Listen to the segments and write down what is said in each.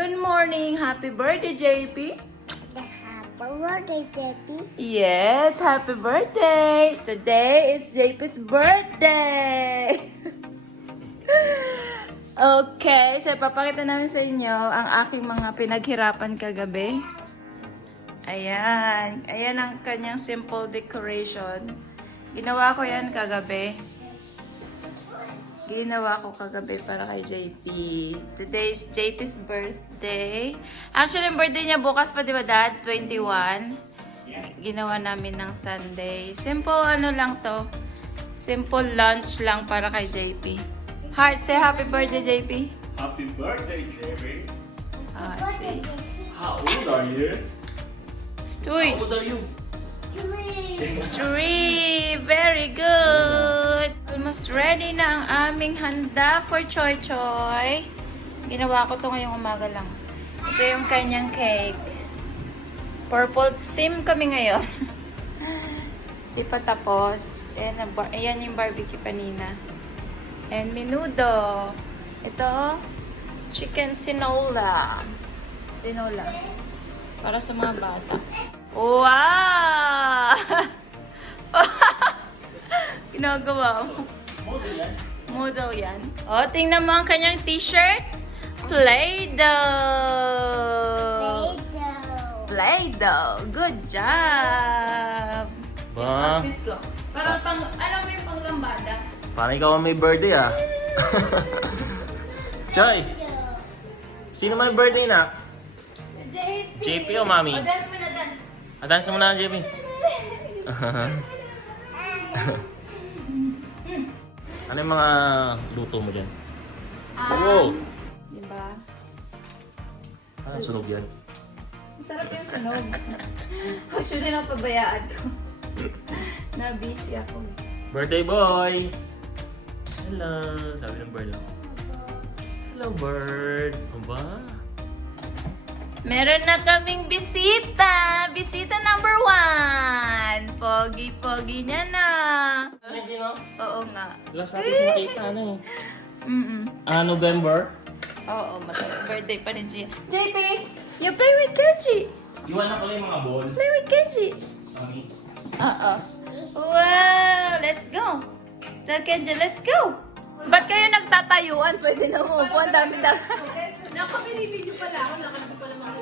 Good morning! Happy birthday, JP! Happy birthday, Daddy. Yes, happy birthday! Today is JP's birthday! Okay, so ipapakita namin sa inyo ang aking mga pinaghirapan kagabi. Ayan. Ayan ang kanyang simple decoration. Ginawa ko yan kagabi. Ginawa ko kagabi para kay JP. Today is JP's birthday. Actually, yung birthday niya bukas pa, di ba, Dad? 21. Ginawa namin ng Sunday. Simple ano lang to. Simple lunch lang para kay JP. Heart, say happy birthday, JP. Happy birthday, Jerry. See? How old are you? Stoy. How old are you? 3. Very good. Almost ready na ang aming handa for Choy Choy. Ginawa ko to ngayong umaga lang. Ito yung kanyang cake. Purple theme kami ngayon. Di pa tapos. Ayan yung barbecue kanina. And menudo. Ito, chicken tinola. Tinola. Para sa mga bata. Wow! Ginagawa mo. Model yan. O, tingnan mo ang kanyang t-shirt. Play-Doh. Play-Doh. Good job. Ba? Outfit ko. Parang pang, alam mo yung panglambada? Parang ikaw ang may birthday ah. Choy! Sino may birthday na? JP. JP o Mami? O, dance mo na, dance. Dance mo na, JP. Ano yung mga luto mo dyan? Oo! Diba? Sunog yan. Masarap yung sunog. Actually, napabayaan ko. Na-busy ako. Birthday boy! Hello! Sabi ng bird lang. Hello, bird! Ano ba? Meron na kaming bisita! Bisita number 1! Pogi-pogi niya na! Ano yun, Oo nga. last natin siya nakita, ano? November? Oo, birthday pa ni Gia. JP! You play with Kenji! Iwan na pala yung mga ball. Play with Kenji! Mami. Oo. Wow! Let's go! Tell Kenji, let's go! Ba't kayo nagtatayuan? Pwede na mo. Ang dami-dami. Nakapinibidyo pala ako, nakapinibidyo pala mga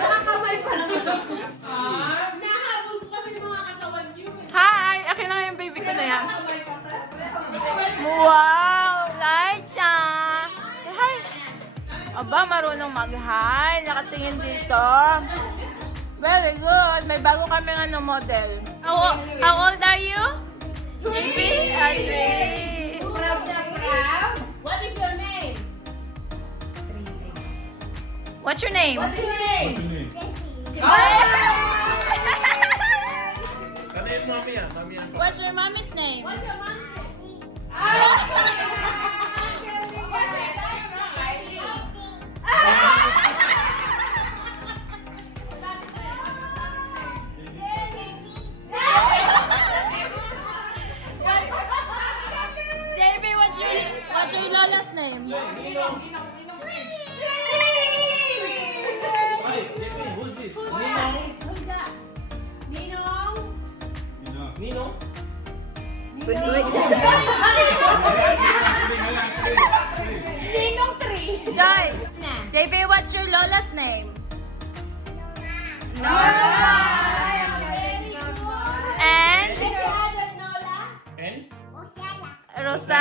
nakakamay pa naman ako. Nahabol ko kami ng mga katawan niyo. Hi! Akin na yung baby ko na yan. Wow! Laita! Hi! Aba, marunong mag-hi. Nakatingin dito. Very good. May bago kami ng model. How old are you? JP? 3. Proud na proud. What is your name? What's your name? What's your name? Kaliin mo kami yan. Kami yan. What's your mommy's name? What's your mom's name? JP, what's your lola's name? Who's this? Who's that? Ninong? Nino? Ninong 3. Joy! JP, what's your lola's name? And? And? Rosal!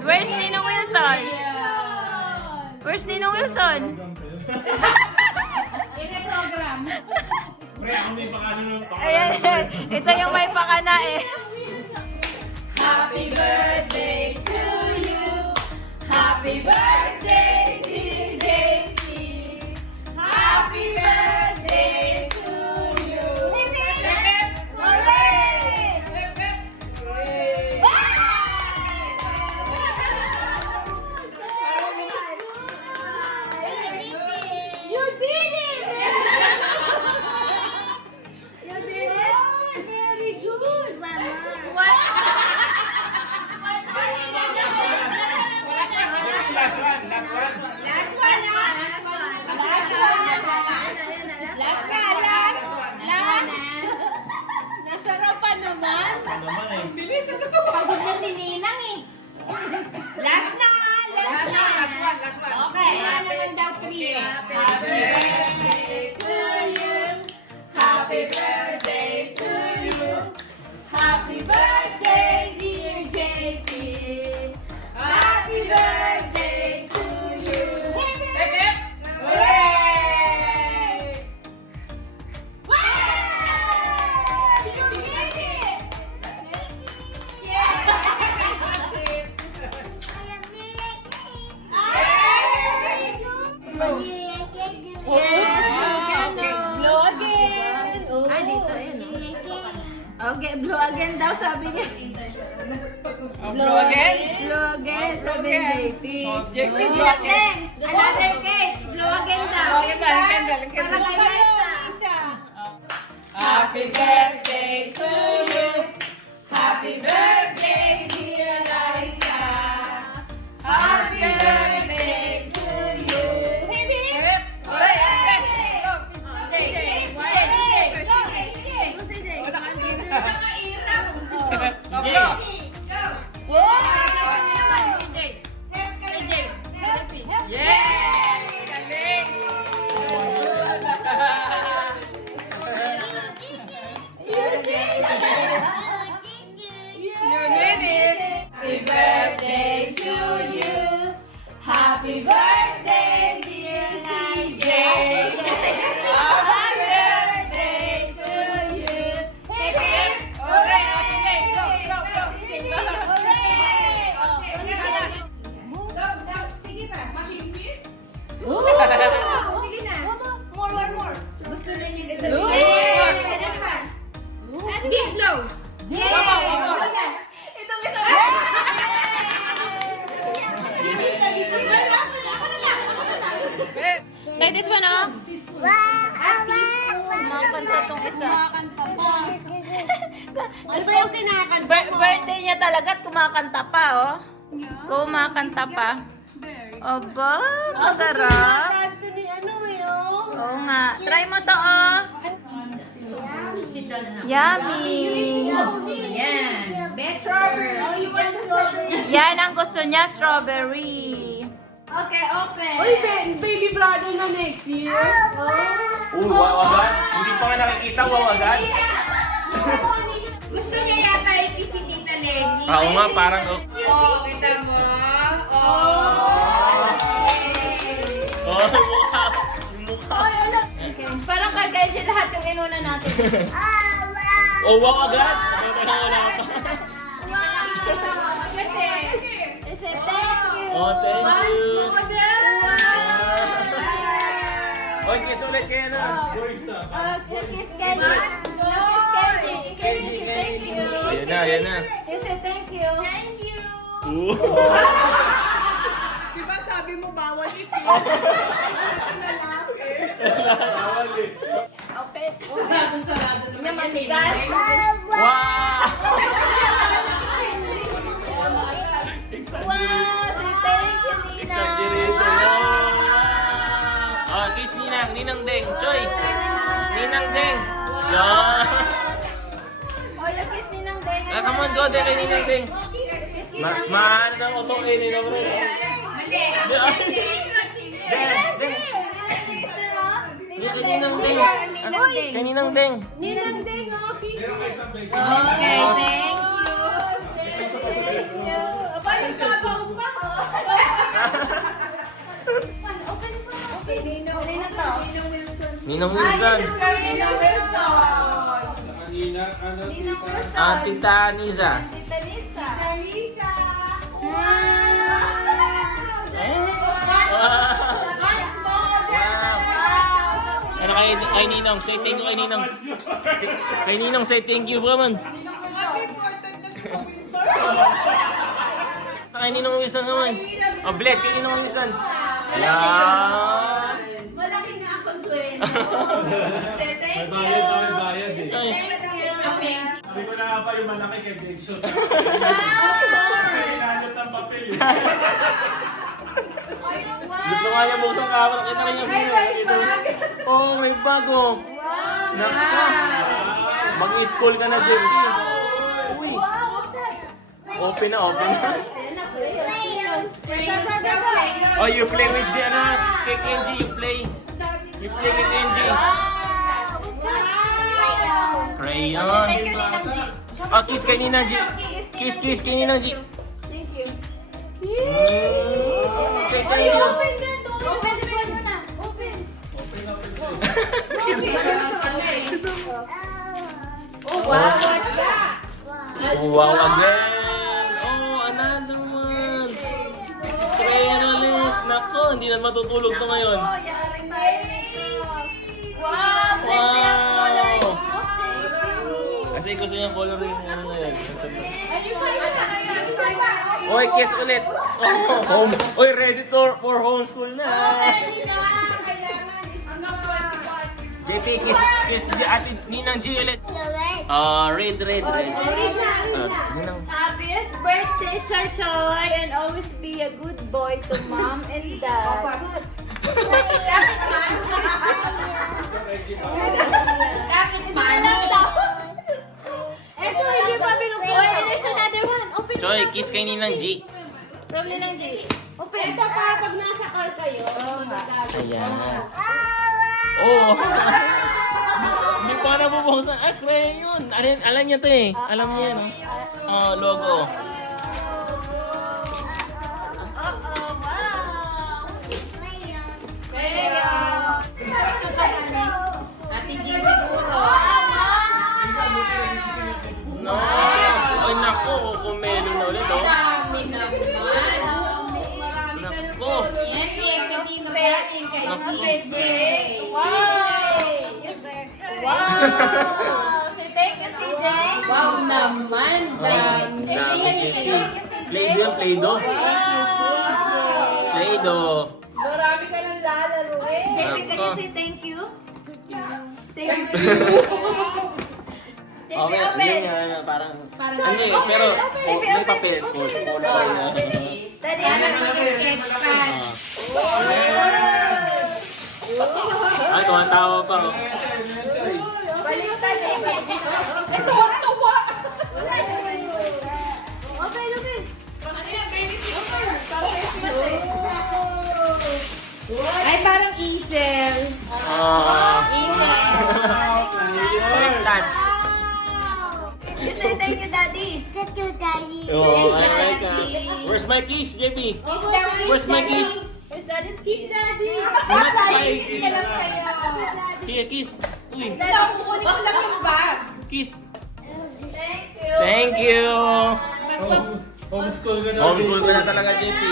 Where's Ninong Wilson? Where's Ninong Wilson? Program. Pre, ako may pakano ng Ayan, ito yung may pakana eh. Happy birthday to you. Happy birthday, JP. Happy birthday to you. Hooray! You did it! You did it? Very good. What? Happy birthday to you. Happy birthday to you. Happy birthday, dear JP. Happy birthday to you. Hip, hip. Hooray! Wow! You made it! That's it? Yeah! That's it. Yes, okay. Blow again. Ay, dito, ayun. Okay, blow again daw, sabi niya. Blow again? Blow again, sabi ni JP. JP, blow again. Another cake. Blow again daw. Blow again daw, candle, candle. Para kay Reza. Happy birthday to you. Happy birthday, dear Liza. Happy birthday to you. Hip, hooray! Wala kang gina. Go! Yes! Galing! You did it! Happy birthday to you. Happy birthday, dear CJ. Happy birthday to you. Hip hip! Hooray! O, sige, go, go, go. Hooray! Go, go. Sige pa. Mahimbit? Sige na. More, one more. Gusto na niya dito. Big blow. Itong isa. Try this one, oh. Kumakanta tong isa. Gusto yung kinakanta. Birthday niya talaga at kumakanta pa, oh. Kumakanta pa. Aba, masarap. Oo nga. Try mo to, oh. Yummy. Yan. Best strawberry. Oh, you want strawberry? Yan ang gusto niya, strawberry. Okay, open. Uy, baby brother na next year. Wow agad? Hindi pa nga nakikita, wow agad? Gusto niya yata ikisi si Tita Lenny. Oo nga, parang Oh, kita mo. Oh. Yay. oh, mukha. Yung mukha. Okay. Parang kagaya siya lahat yung inuna natin. Oh, wow agad? Wala pa. Kita mo, maganda. I said thank you. Oh, thank you. Wow. Oh, kiss ulit kayo na. Kiss Kenji. Kiss Kenji. Kenji, thank you. Ayan na. You said thank you. Thank you. Diba sabi mo bawal ito? Okay. Sarado naman yung Wow! Wow, say thank you, Nina. Exaggerated. Wow! Oh, kiss Ninang. Ninang Deng. Choy. Ninang Deng. Yan. Oh, yung kiss Ninang Deng. Ah, come on, go there kay Ninang Deng. Mahan ng utong kay Ninang Deng. Mali. Deng, Deng. Kay Ninang Deng. Kay Ninang Deng. Ninang Deng, oh, kiss me. Okay, thank you. Thank you. Aba, yung sabaw pa. Open this one. Okay, Nino. Nino to. Ninang Wilson. Nino Wilson. Nino Wilson. Ah, Tita Niza. Tita Lisa. Lisa. Ano kay Ninong? Say thank you kay Ninong. Kay Ninong, say thank you, bro man. Kay Ninong Wilson naman. Oh, bless kay Ninong Wilson. Ayan. Malaki na ako, Sweno. Say thank you. Ay. Amazing. Hindi ko na nga pa yung malaki kay Jason. Of course. Kailangan ng papel eh. Gusto nga niya buksan ka. Nakita rin yung video. Oh, may bago. Naku. Mag-school ka na, JP. Uy. Open na, open na. Oh, you play with Jenna. Kay Kenji, you play. You play with Kenji. Crayon. Thank you, Ninang G. Oh, kiss kay Ninang G. Kiss kay Ninang G. Thank you. Say thank you. Open this one muna. Open. Oh, wow. What's that? Oh, wow, again. Oh, another one. Crayon ulit. Nako, hindi na matutulog to ngayon. Oh, yaring tayo nito. Wow, pwede ang coloring book, JP. Kasi gusto niya coloring ano ngayon. Oy, kiss ulit. Oh, home. Oy, ready for homeschool na. JP, kiss ate Ninang G ulit. Red. Ninang. Happiest birthday, Choy Choy, and always be a good boy to mom and dad. Eto, hindi pa Oh, there's another one. Open. Choy, kiss kay Ninang G. Probably ng G. Open. Ito para pag nasa car kayo. Ayan. Oh. Hindi pa nabubuksan. Ah, crayon. Alam niya to eh. Alam niya, no? Oh, logo. Ate Jing siguro. No. Ay, nako. Kumelo na ulit, oh. Dami naman. Nako. Yan eh, hindi na galing kay CJ. Wow! Say thank you, CJ. Wow naman, dami. Thank you, CJ. Play-doh yan, Play-doh. Thank you, CJ. Play-doh. Marami ka nang lalaro eh. JP, can you say thank you? Thank you. JP, Okay, open. yun nga, parang... Hindi, pero may papel. Full na. Daddy, Ano naman yung sketch pad? Ay, tumatawa pa, oh. baliktad eh. Ito, tuwa! Open. Ano yan, baby sister? Christmas eh. Ay, parang easel. Easel. Baliktad. You say thank you, Daddy. Thank you, Daddy. Oh, I like that. Where's my keys, JB? Kiss daw, kiss, Where's my daddy. keys? Where's Daddy's kiss, Daddy? Ay, Kiss ka lang sa'yo. Here, kiss. Uy, Ito, kukunin ko lang yung bag. kiss. Thank you. Thank you. Homeschool ka na. Homeschool ka na talaga, JP.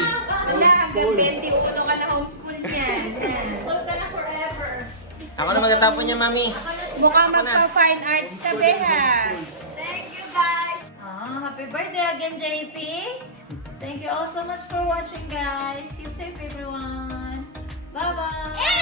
Wala, hanggang 21 ka na homeschool niyan. School ka na forever. Ako na magtatapon niya, mami. Mukhang magpa-fine arts ka, Beha. Thank you, guys. Happy birthday again, JP. Thank you all so much for watching, guys. Keep safe, everyone. Bye-bye.